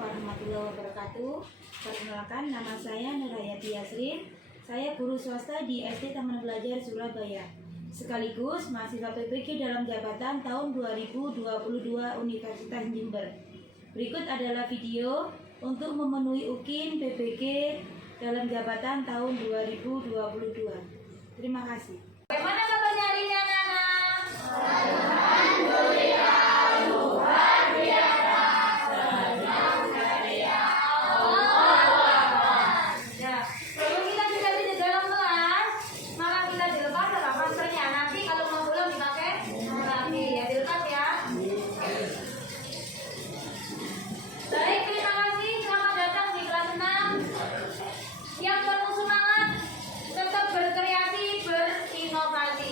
warahmatullahi wabarakatuh. Perkenalkan, nama saya Nurhayati Yasrin. Saya guru swasta di SD Taman Belajar Surabaya. Sekaligus mahasiswa PPG dalam jabatan tahun 2022 Universitas Jember. Berikut adalah video untuk memenuhi UKIN PPG dalam jabatan tahun 2022. Terima kasih. Bagaimana kabarnya hari ini anak-anak? Alhamdulillah, luar biasa, senang ceria, Allah. Ya, sebelum kita sudah di dalam kelas, maka kita dilepas dalam maskernya. Nanti kalau mau pulang dipakai lagi, ya dilepas ya. Baik, terima kasih. Selamat datang di kelas 6 yang penuh semangat, tetap berkreasi, berinovasi.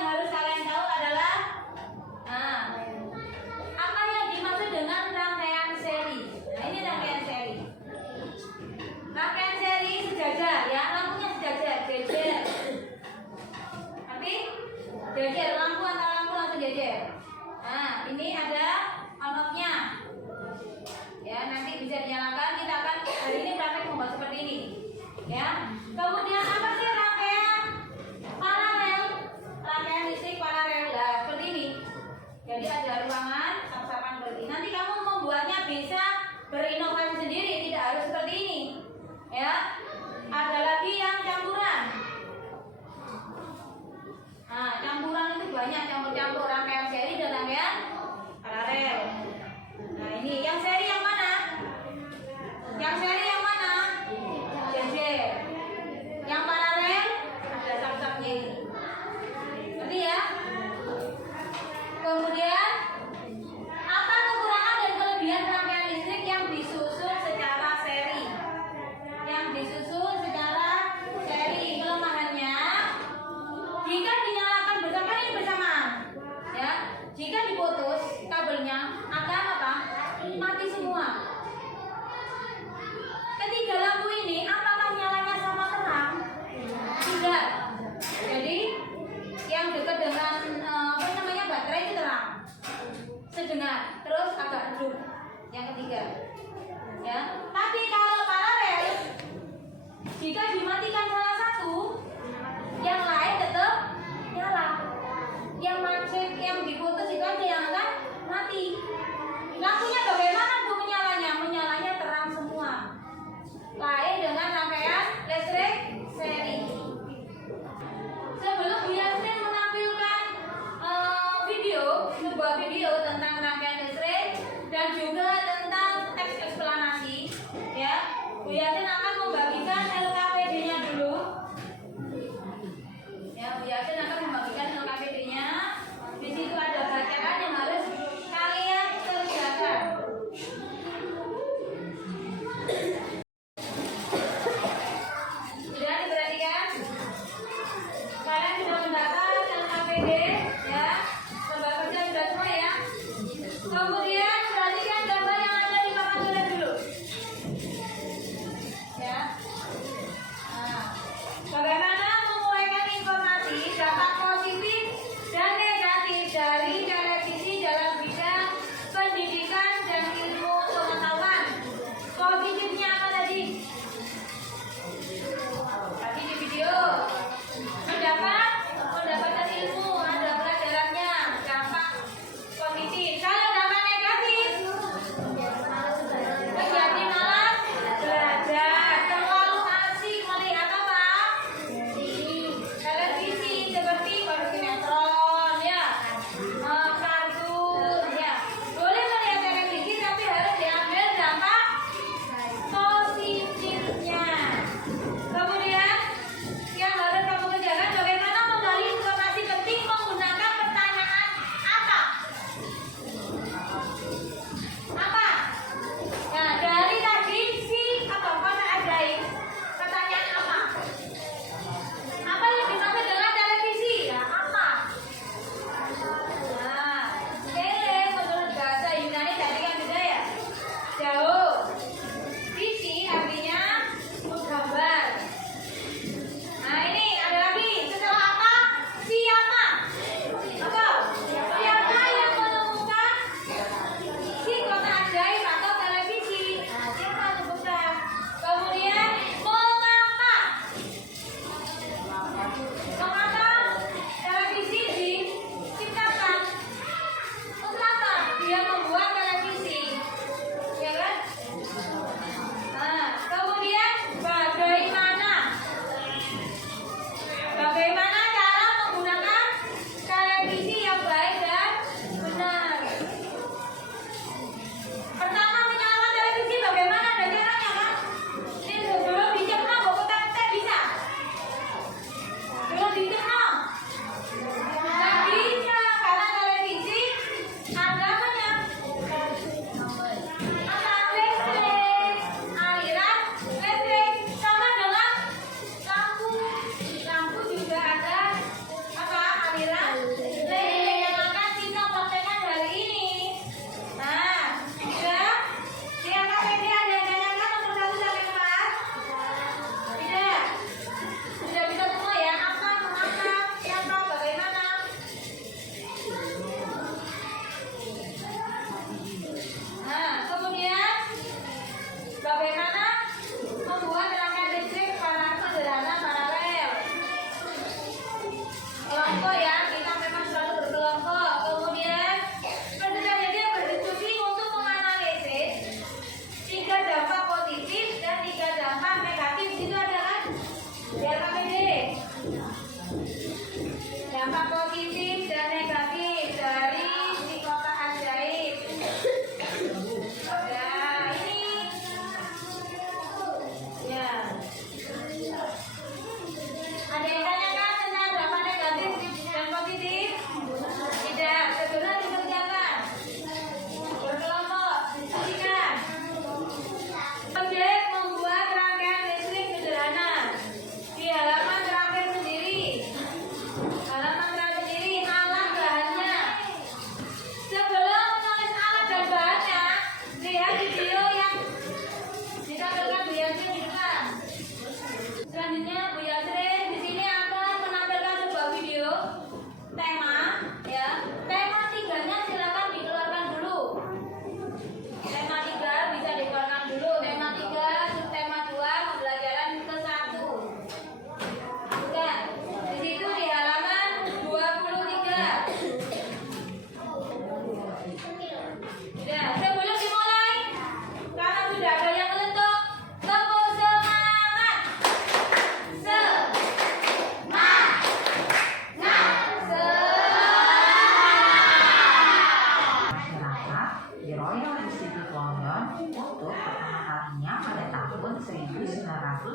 yang harus kalian tahu adalah apa yang dimaksud dengan rangkaian seri. Nah, ini rangkaian seri. Rangkaian seri sejajar ya, lampunya sejajar, jejer. Tapi jejer, lampu antara lampu langsung jejer. Nah, ini ada on-off-nya. Ya, nanti bisa dinyalakan. Kita akan hari ini praktek membuat seperti ini. Ya. Kemudian apa sih rangkaian paralel? Rangkaian listrik paralel. Nah, seperti ini. Jadi ada ruangan sap-sapan seperti ini. Nanti kamu membuatnya bisa berinovasi sendiri, tidak harus seperti ini. Ya. Ada lagi yang campuran. Nah, campuran itu banyak, campur-campur rangkaian seri dan rangkaian paralel. Nah, ini yang seri yang mana? Yang seri yang mana? Jejer. Yang paralel ada sap-sapnya ini. Ngerti ya? Kemudian apa kekurangan dan kelebihan rangkaian listrik yang disusun secara seri? Yang disusun secara seri, kelemahannya jika dinyalakan bersamaan ini bersamaan, ya.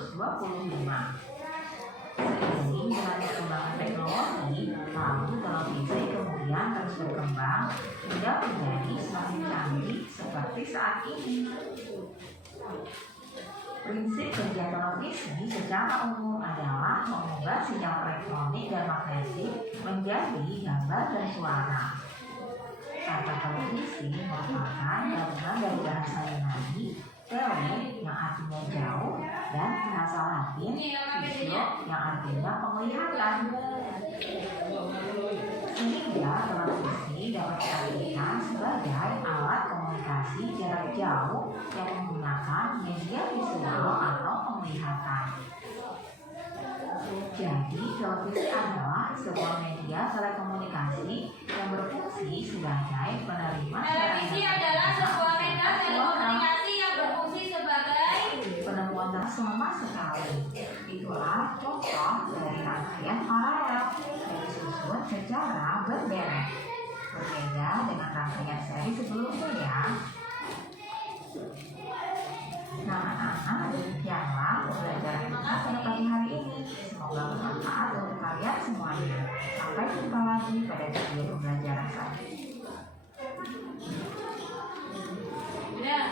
Seiring dengan perkembangan teknologi, lalu televisi kemudian terus berkembang hingga menjadi semakin canggih seperti saat ini. Prinsip kerja televisi secara umum adalah mengubah sinyal elektronik dan magnetik menjadi gambar dan suara. Kata televisi merupakan gabungan dari bahasa Yunani, tele yang artinya jauh dan bahasa Latin, visio yang artinya penglihatan. Sehingga televisi dapat diartikan sebagai alat komunikasi jarak jauh yang menggunakan media visual atau penglihatan. Jadi, televisi adalah sebuah media telekomunikasi yang berfungsi sebagai penerima Televisi adalah sebuah media telekomunikasi yang berfungsi sebagai penemuan sama sekali. Itulah contoh dari rangkaian paralel yang disusun secara berderet. Berbeda dengan rangkaian seri sebelumnya ya. Nah, anak-anak, demikianlah pembelajaran kita pada pagi hari ini. Semoga bermanfaat untuk kalian semuanya. Sampai jumpa lagi pada video pembelajaran selanjutnya. Nah,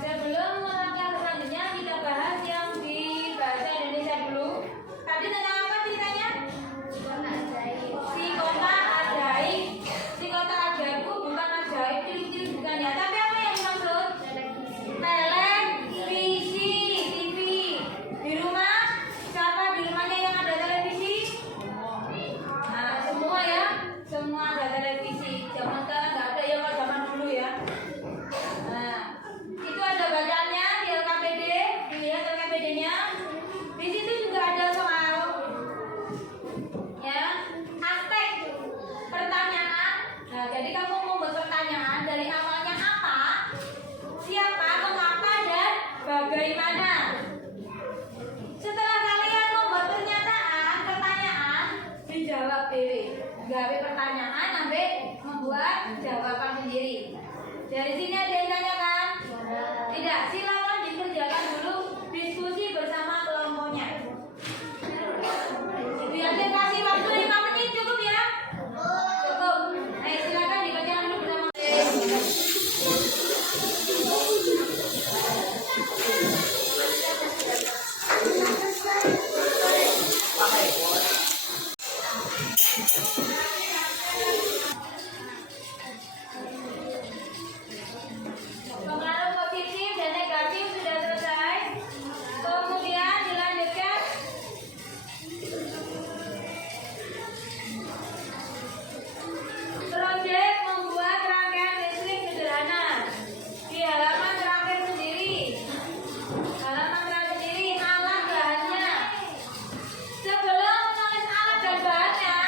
sebelum melangkah selanjutnya kita bahas yang di bahasa Indonesia dulu. Tadi tentang apa ceritanya? Si kota ajaib. Si kota ajaib itu bukan ajaib cilik-cilik bukan ya. Tapi apa yang dimaksud? Televisi, TV. Di rumah, siapa di rumahnya yang ada televisi? Nah, semua ya, semua ada televisi. Zaman sekarang nggak ada ya, kalau zaman dulu ya. Nah, itu ada bacaannya di LKPD, dilihat LKPD-nya. Di situ juga ada soal, ya, aspek pertanyaan. Nah, jadi kamu mau buat pertanyaan dari awalnya apa, siapa, mengapa, dan bagaimana. Setelah kalian membuat pernyataan, pertanyaan, dijawab dewe. Gawe pertanyaan sampai membuat jawaban sendiri. Dari sini ada yang tanyakan? Tidak, silakan dikerjakan dulu diskusi bersama kelompoknya. Biasanya kasih waktu 5 menit cukup ya? Cukup. Ayo silakan dikerjakan dulu bersama. Pengaruh positif dan negatif sudah selesai. Kemudian dilanjutkan. Proyek membuat rangkaian listrik sederhana. Di halaman terakhir sendiri. Halaman terakhir sendiri alat bahannya. Sebelum menulis alat dan bahannya,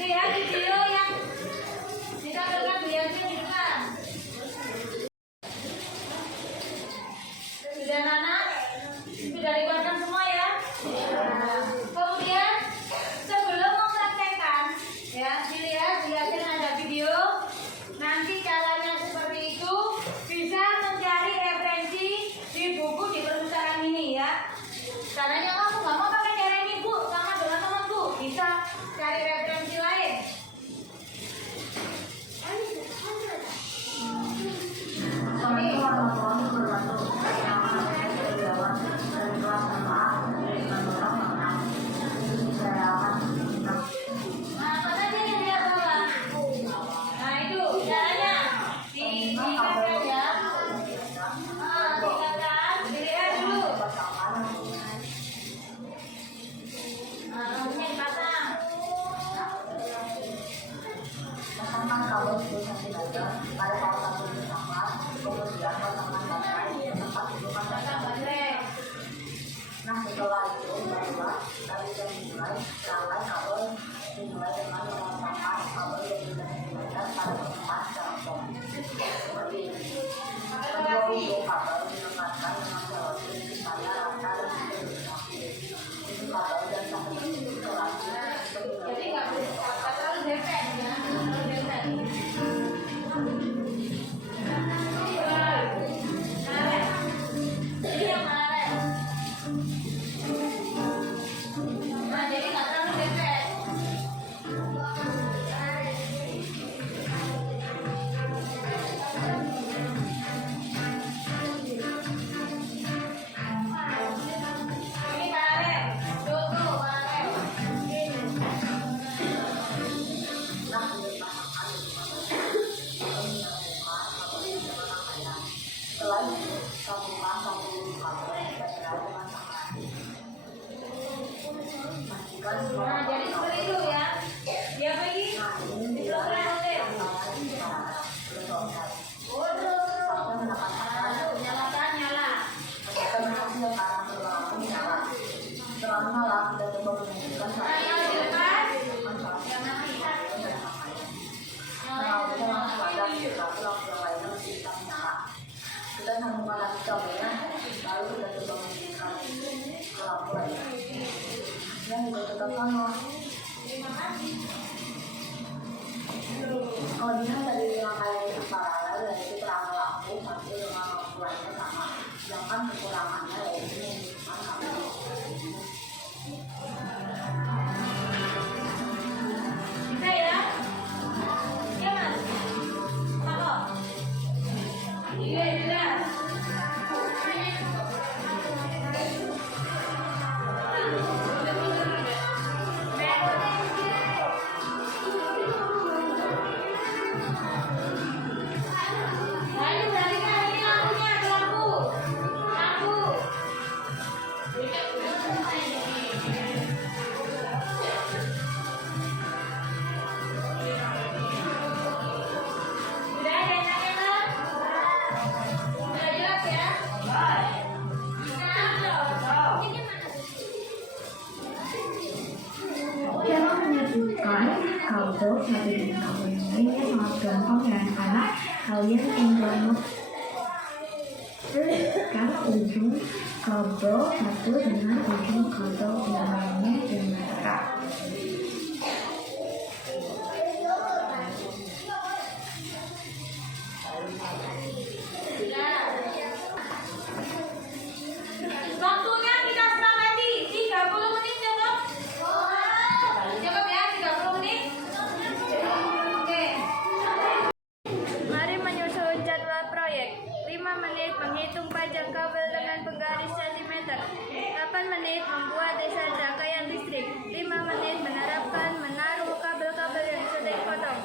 lihat video yang ditampilkan di depan. Sudah anak? Sudah dikeluarkan semua ya? Kemudian sebelum mempraktekkan, ya dilihatin ada video. Nanti caranya seperti itu. Bisa mencari referensi di buku di perpustakaan ini ya. Caranya kamu nggak mau pakai cara ini bu, sama dengan temanku, bisa cari referensi lain. Assalamualaikum warahmatullahi wabarakatuh. Nah, apa saja yang dia bawa? Nah, itu caranya dikatakan ya. Dikatakan, dilihat dulu. Nah, lampunya dipasang. Pasang baterai. Nah, setelah itu barulah kami akan mulai rangkai kabel dimulai dengan memasangkan kabel yang digunakan pada tempat telepon. Seperti ini. Kedua ujung kabel dilekatkan dengan telepon supaya rata dan stabilisasi. Ini kabel dan kabel itu selanjutnya Jadi nggak terlalu depek ya, terlalu depek. Ini yang mana? Nah, jadi seperti itu ya. Dia pergi di program hotel. Nyalakan nyala. Nah, yang dilepas, yang mati. Kita sambungkan lagi kabelnya, lalu kita coba menghidupkan lampu ya. Yang kita tetap sama. Kelebihan dari rangkaian yang paralel yaitu terang lampu satu dengan lampu lainnya sama. Sedangkan kekurangannya yaitu menghidupkan kabel. Bisa ya? Ya mas? Apa? Iya jelas. Nah ini berarti kan ini lampunya ada lampu. Lampu. Udah ada yang nanya kan? Udah jelas ya? Cara menyatukan kabel satu dengan kabel yang lainnya sangat gampang ya anak-anak. Kalian tinggal memasukkan ujung kabel satu dengan ujung kabel yang lainnya dengan erat. Waktunya kita sepakati 30 menit cukup? Cukup ya 30 menit? Oke. Mari menyusun jadwal proyek. 5 menit menghitung panjang kabel dengan penggaris cm. 8 menit membuat desain rangkaian listrik. 5 menit menaruh kabel-kabel yang sudah dipotong.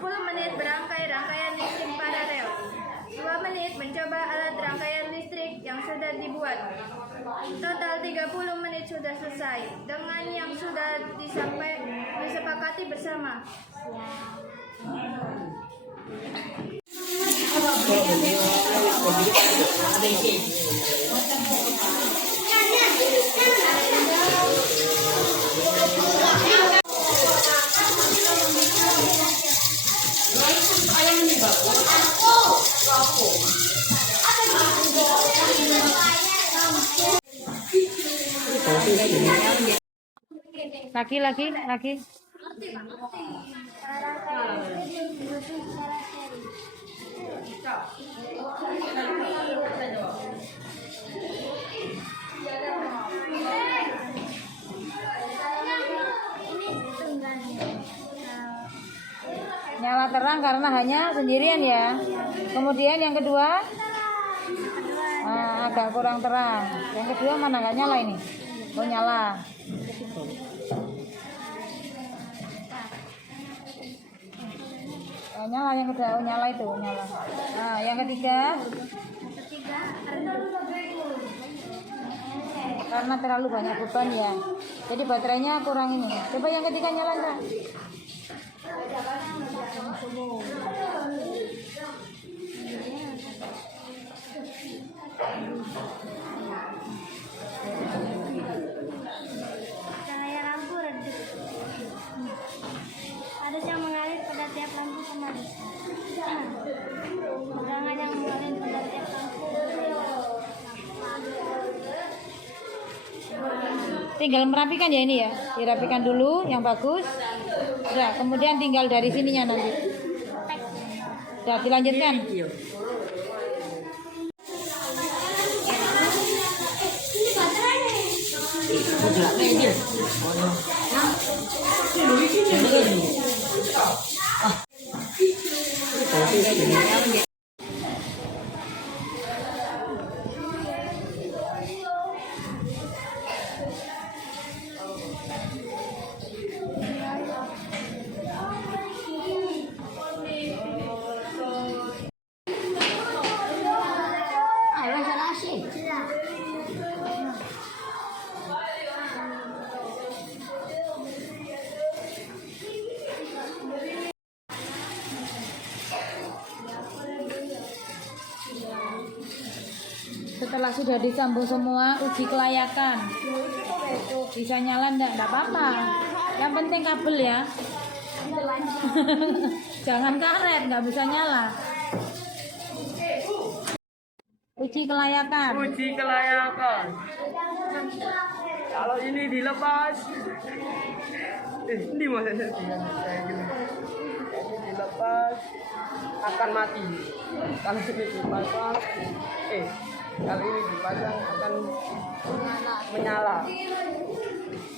10 menit berangkai rangkaian listrik paralel. 2 menit mencoba alat rangkaian listrik yang sudah dibuat. Total 30 menit sudah selesai dengan yang sudah disepakati bersama. Lagi. Nyala terang karena hanya sendirian ya. Kemudian yang kedua, agak kurang terang. Yang kedua mana nggak nyala ini? Oh nyala. Nyala yang kedua, oh nyala itu nyala. Nah yang ketiga, karena terlalu banyak beban ya. Jadi baterainya kurang ini. Coba yang ketiga nyala enggak? Cahaya lampu redup. Arus yang mengalir pada tiap lampu kembali. Tegangan yang mengalir pada tiap lampu. Tinggal merapikan ya ini ya. Dirapikan dulu yang bagus. Udah, kemudian tinggal dari sininya nanti. Udah dilanjutkan. Setelah sudah disambung semua, uji kelayakan. Bisa nyala enggak? Enggak apa-apa. Yang penting kabel ya. Jangan karet, nggak bisa nyala. Uji kelayakan. Uji kelayakan. Kalau ini dilepas, ini maksudnya dilepas akan mati. Kalau ini dipasang, kalau ini dipasang akan menyala.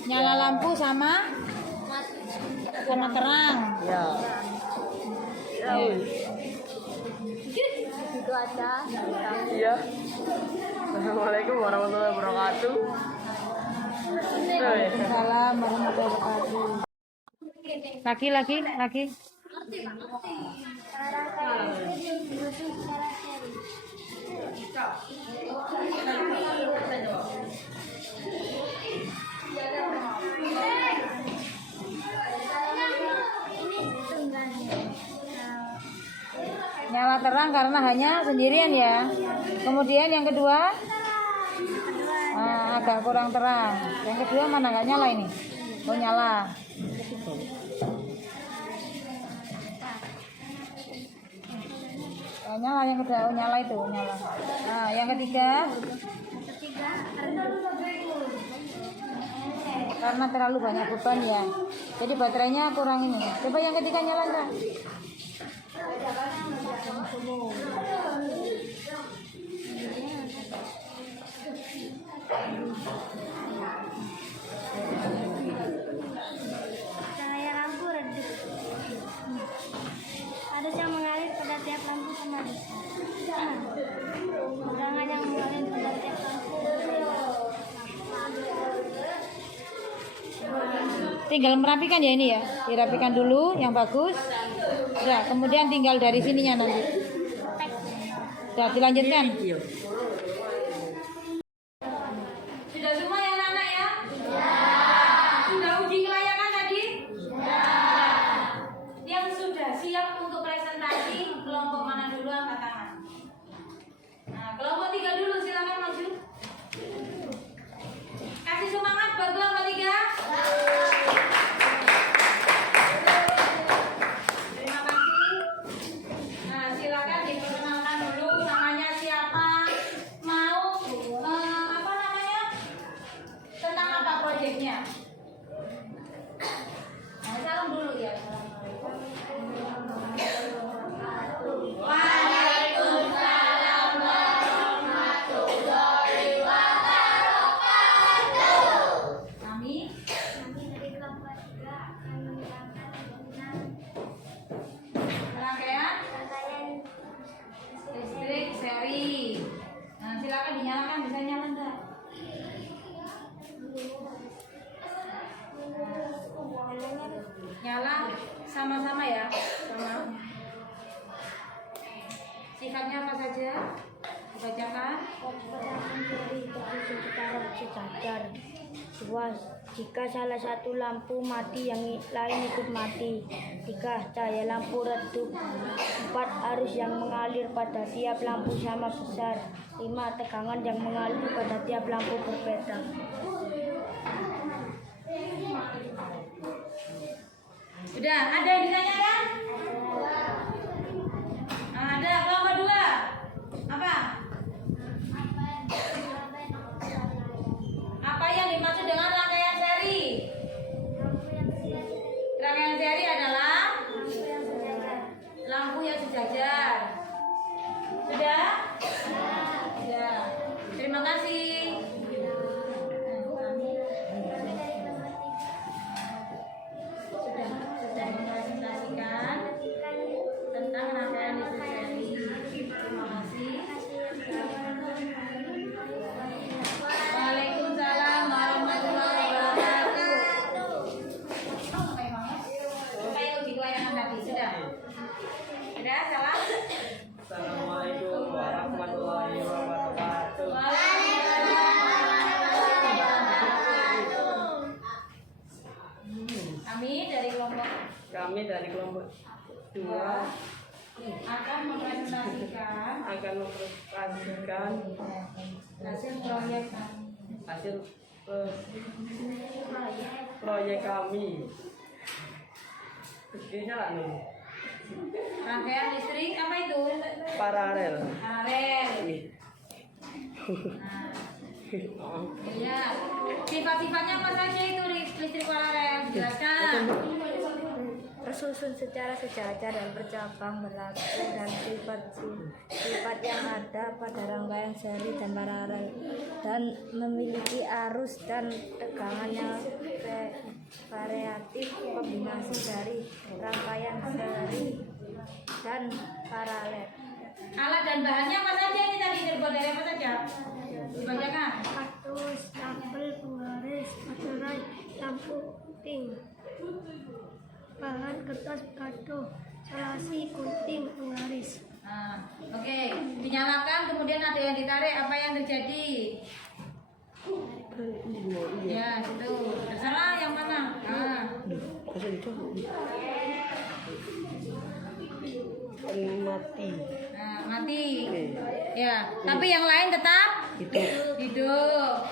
Nyala lampu sama terang. Ya. Itu aja. Iya. Assalamualaikum warahmatullahi wabarakatuh. Waalaikumsalam warahmatullahi wabarakatuh. Laki. Nyala terang karena hanya sendirian ya. Kemudian yang kedua agak kurang terang. Yang kedua mana nggak nyala ini? Oh nyala. Nyala yang kedua, oh nyala itu nyala. Nah yang ketiga karena terlalu banyak beban ya. Jadi baterainya kurang ini. Coba yang ketiga nyala enggak? Cahaya lampu redup. Arus yang mengalir pada tiap lampu sama. Tegangan yang mengalir pada tiap lampu. Tinggal merapikan ya ini ya. Dirapikan dulu yang bagus. Udah, kemudian tinggal dari sininya nanti. Udah dilanjutkan. Sudah semua ya anak-anak ya? Sudah uji kelayakan tadi? Yang sudah siap untuk presentasi, kelompok mana dulu angkat tangan? Nah, kelompok 3 dulu silakan maju. Kasih semangat buat kelompok 3. Terima kasih. Nah, silakan diperkenalkan dulu namanya siapa, mau apa namanya? Tentang apa proyeknya? Nah, salam dulu ya. Waalaikumsalam warahmatullahi wabarakatuh. Kami Dari kelompok 3 akan menerangkan tentang rangkaian rangkaian listrik seri. Nah, silakan dinyalakan, bisa nyala enggak? Nyala sama-sama ya, sama. Sifatnya apa saja? Dibacakan. sejajar. 2. Jika salah satu lampu mati, yang lain ikut mati. 3. Cahaya lampu redup. 4. Arus yang mengalir pada tiap lampu sama besar. 5. Tegangan yang mengalir pada tiap lampu berbeda. Sudah, ada yang ditanyakan? Nah, ada kelompok 2. Apa? Apa yang dimaksud dengan rangkaian seri? Rangkaian seri adalah lampu yang sejajar. Sudah? Sudah. Terima kasih. Sudah mempresentasikan tentang rangkaian listrik seri. Terima kasih. Waalaikumsalam warahmatullahi wabarakatuh. Kayak uji kelayakan tadi sudah. Sudah salah? Assalamualaikum warahmatullahi wabarakatuh. Kami dari kelompok 2 akan mempresentasikan akan mempresentasikan Hasil proyek. Hasil proyek kami. Buktinya lah nih. Rangkaian listrik apa itu? Paralel. Paralel. Nah, ya. Sifat-sifatnya apa saja itu listrik paralel? Jelaskan. Tersusun secara sejajar dan bercabang berlaku dan sifat yang ada pada rangkaian seri dan paralel dan memiliki arus dan tegangan yang variatif. Kombinasi dari rangkaian seri dan paralel. Alat dan bahannya apa saja ini tadi terbuat dari apa saja? Dibacakan. Kartus, tabel, penggaris, materai, lampu, ping. Bahan kertas kartu, selasi, gunting, penggaris. Nah, oke. Dinyalakan kemudian ada yang ditarik, apa yang terjadi? Ya, itu. Terserah yang mana? Nah. Mati. Nah, mati. Ya, tapi yang lain tetap hidup.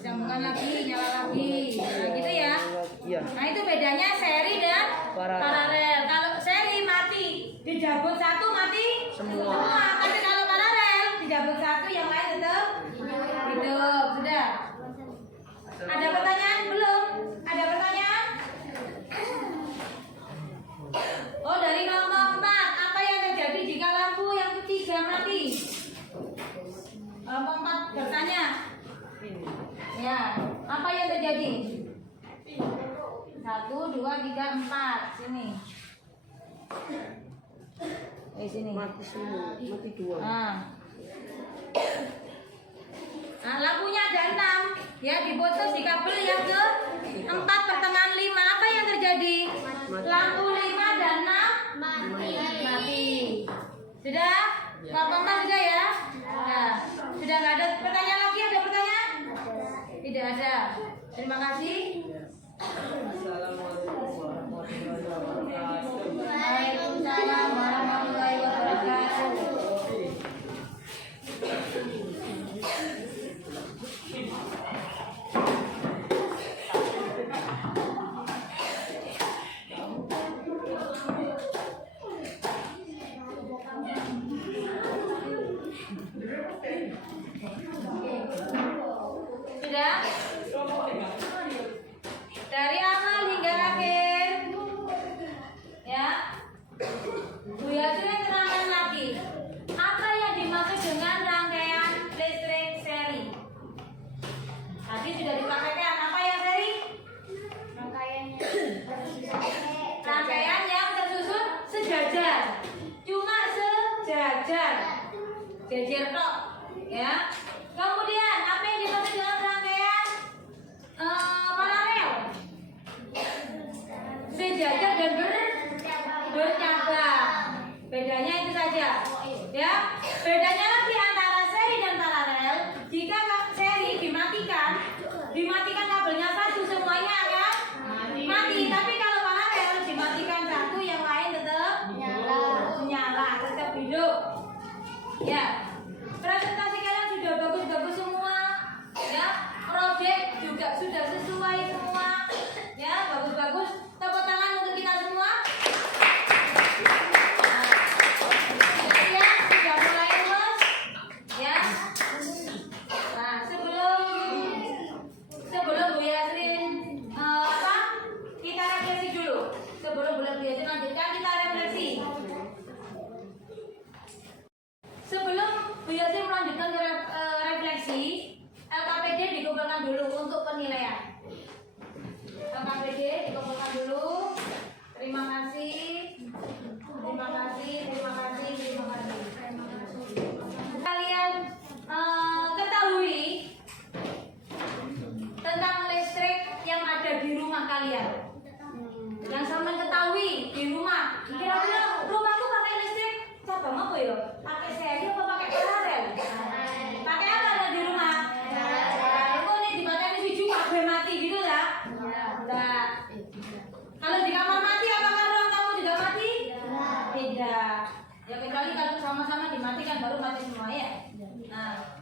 Sambungkan lagi, nyala lagi. Nah, gitu ya. Iya. Nah, itu bedanya seri dan paralel. Kalau seri mati, dijabut satu mati semua. Tapi kalau paralel, dijabut satu yang lain tetap hidup. Sudah. Ada pertanyaan belum? Ada pertanyaan? Oh, dari kelompok 4, apa yang terjadi jika lampu yang ketiga mati? Kelompok 4 bertanya. Ya, apa yang terjadi? 1, 2, 3, 4. Sini. Sini. Mati semua. Mati 2. Nah, lampunya ada 6. Ya, diputus di kabel yang ke 4 pertengahan 5. Apa yang terjadi? Lampu 5 dan 6 mati. Sudah? Kelompok 4 sudah ya? Nah, sudah nggak ada pertanyaan lagi? Ada pertanyaan? Tidak ada. Terima kasih. Assalamualaikum warahmatullahi wabarakatuh. Waalaikumsalam warahmatullahi wabarakatuh. Sudah? Dari awal hingga akhir. Ya. Bu Yasmin terangkan lagi. Apa yang dimaksud dengan rangkaian listrik seri? Tadi sudah dipraktekkan. Apa yang seri? Rangkaian yang tersusun sejajar. Cuma sejajar. Jajar tok. Ya. Kemudian apa yang dimaksud dengan rangkaian paralel? Sejajar dan bercabang. Bedanya itu saja. Ya, bedanya lagi antara seri dan paralel. Jika seri dimatikan kabelnya satu, semuanya akan mati. Tapi kalau paralel dimatikan satu, yang lain tetap nyala, tetap hidup. Ya, presentasi kalian sudah bagus-bagus semua. Ya, project juga sudah sesuai semua. Ya, bagus-bagus. Tepuk tangan untuk kita semua. Ya, sudah mulai luas. Ya. Nah, sebelum Bu Yasmin kita refleksi dulu. Sebelum Bu Yasmin lanjutkan, kita refleksi. Sebelum Bu Yasmin melanjutkan ke refleksi, LKPD dikumpulkan dulu untuk penilaian. LKPD dikumpulkan dulu. Terima kasih. Kalian ketahui tentang listrik yang ada di rumah kalian. Yang sampean ketahui di rumah. Kira-kira rumahku pakai listrik cabang apa ya? Pakai seri apa pakai paralel? Pakai apa ada di rumah? Kok ini dibatasi siji kabeh mati gitu ya? Enggak. Kalau di kamar mati, apakah ruang tamu juga mati? Tidak. Ya kecuali kalau sama-sama dimatikan baru mati semua ya. Nah,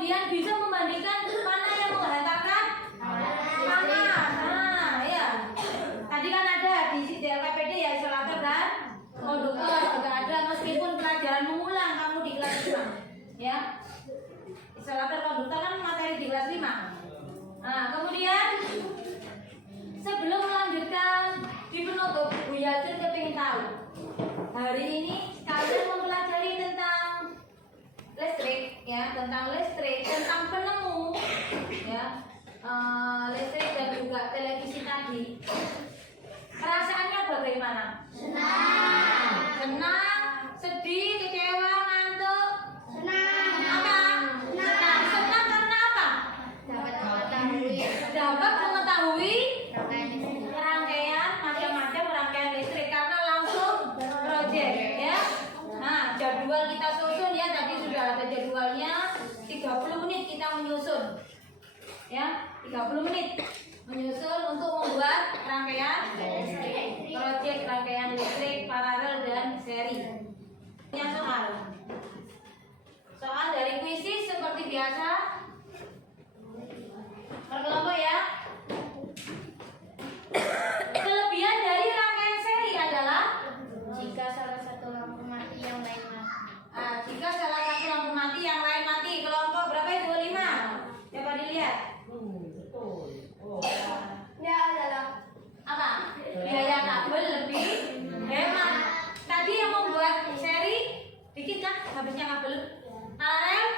kemudian bisa membandingkan mana yang menghantarkan panas. Nah, ya. Tadi kan ada di LPPD ya isolator dan konduktor juga ada meskipun pelajaran mengulang kamu di kelas 5. Ya. Isolator konduktor kan materi di kelas 5. Nah, kemudian sebelum melanjutkan di penutup, Bu Yasir kepingin tahu. Hari ini kalian mempelajari tentang listrik, ya, tentang listrik, tentang penemu, ya, listrik dan juga televisi tadi. Perasaannya bagaimana? Senang, sedih, kecewa, ngantuk. Apa? Senang karena apa? Dapat mengetahui rangkaian macam-macam rangkaian listrik karena langsung proyek, ya. Nah, jadwal kita susun ya, tadi sudah ada jadwalnya. 30 menit kita menyusun, ya, 30 menit menyusun untuk membuat rangkaian proyek rangkaian listrik paralel dan seri. Yang soal dari kuisis seperti biasa berkelompok ya. Kelebihan dari rangkaian seri adalah Jika salah satu lampu mati yang lain mati. jika salah satu lampu mati yang lain mati. Kelompok berapa itu? 5. Coba dilihat. Ya adalah Apa? Biaya kabel lebih hemat. Tadi yang membuat seri dikit kan habisnya kabel. Paralel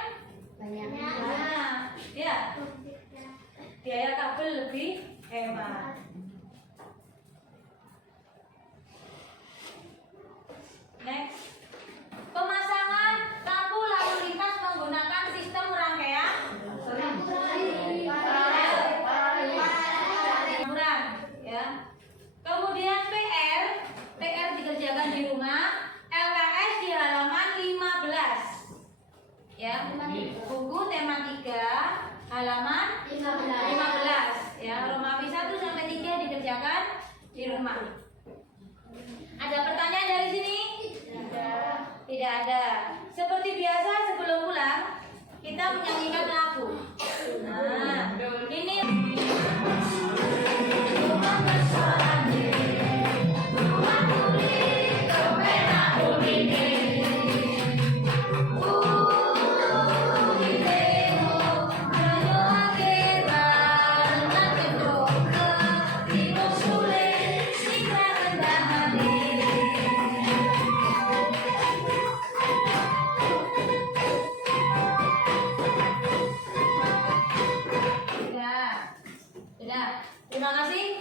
banyak. nah, ya. Biaya kabel lebih hemat. Next. Pemasangan lampu lalu lintas menggunakan sistem rangkaian paralel, ya. Kemudian PR dikerjakan di rumah, LKS di halaman 15. Ya. Buku tematika halaman 15. Ya, Romawi 1 sampai 3 dikerjakan di rumah. Ada pertanyaan dari sini? Tidak ada. Seperti biasa sebelum pulang kita menyanyikan lagu. Nah, ini sudah. Terima kasih.